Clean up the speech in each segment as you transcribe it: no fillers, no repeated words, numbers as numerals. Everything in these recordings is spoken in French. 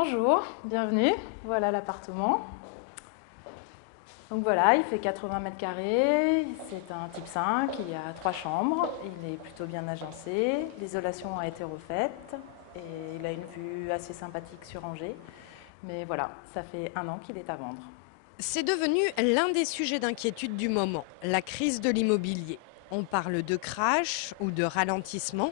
Bonjour, bienvenue. Voilà l'appartement. Donc voilà, il fait 80 mètres carrés, c'est un type 5, il y a 3 chambres, il est plutôt bien agencé, l'isolation a été refaite et il a une vue assez sympathique sur Angers. Mais voilà, ça fait 1 an qu'il est à vendre. C'est devenu l'un des sujets d'inquiétude du moment, la crise de l'immobilier. On parle de crash ou de ralentissement.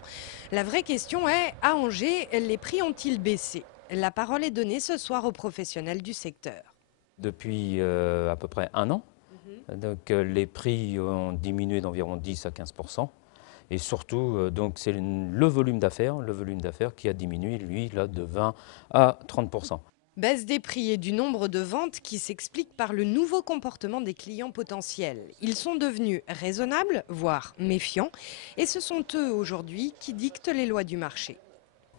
La vraie question est, à Angers, les prix ont-ils baissé? La parole est donnée ce soir aux professionnels du secteur. Depuis à peu près 1 an. Donc, les prix ont diminué d'environ 10 à 15%. Et surtout, donc, c'est le volume d'affaires qui a diminué, lui, là, de 20 à 30%. Baisse des prix et du nombre de ventes qui s'explique par le nouveau comportement des clients potentiels. Ils sont devenus raisonnables, voire méfiants, et ce sont eux aujourd'hui qui dictent les lois du marché.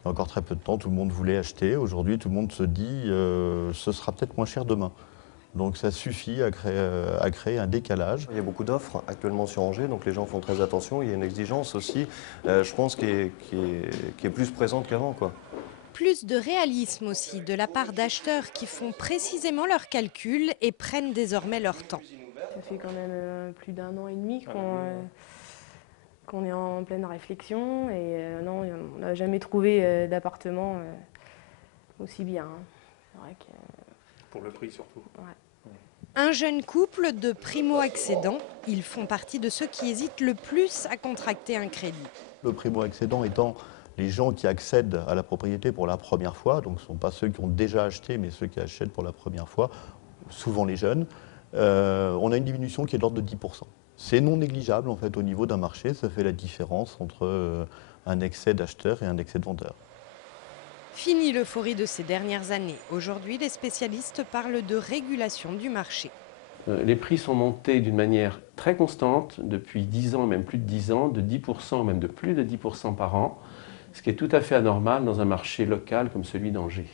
Il y a encore très peu de temps, tout le monde voulait acheter. Aujourd'hui, tout le monde se dit ce sera peut-être moins cher demain. Donc ça suffit à créer un décalage. Il y a beaucoup d'offres actuellement sur Angers, donc les gens font très attention. Il y a une exigence aussi, je pense, qui est plus présente qu'avant, quoi. Plus de réalisme aussi de la part d'acheteurs qui font précisément leurs calculs et prennent désormais leur temps. Ça fait quand même plus d'1 an et demi qu'on est en pleine réflexion et non, on n'a jamais trouvé d'appartement aussi bien. C'est vrai que, pour le prix surtout. Ouais. Un jeune couple de primo-accédants, ils font partie de ceux qui hésitent le plus à contracter un crédit. Le primo-accédant étant les gens qui accèdent à la propriété pour la première fois, donc ce ne sont pas ceux qui ont déjà acheté, mais ceux qui achètent pour la première fois, souvent les jeunes. On a une diminution qui est de l'ordre de 10%. C'est non négligeable en fait au niveau d'un marché, ça fait la différence entre un excès d'acheteurs et un excès de vendeurs. Fini l'euphorie de ces dernières années. Aujourd'hui, les spécialistes parlent de régulation du marché. Les prix sont montés d'une manière très constante depuis 10 ans, même plus de 10 ans, de 10%, même de plus de 10% par an, ce qui est tout à fait anormal dans un marché local comme celui d'Angers.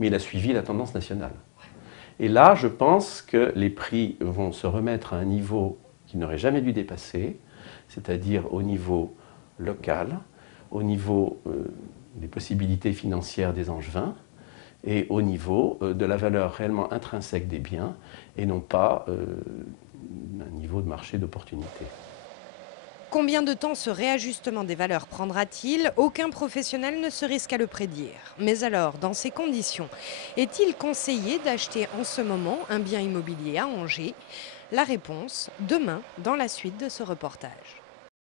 Mais il a suivi la tendance nationale. Et là, je pense que les prix vont se remettre à un niveau qu'ils n'auraient jamais dû dépasser, c'est-à-dire au niveau local, au niveau des possibilités financières des Angevins et au niveau de la valeur réellement intrinsèque des biens et non pas un niveau de marché d'opportunité. Combien de temps ce réajustement des valeurs prendra-t-il? Aucun professionnel ne se risque à le prédire. Mais alors, dans ces conditions, est-il conseillé d'acheter en ce moment un bien immobilier à Angers? La réponse, demain, dans la suite de ce reportage.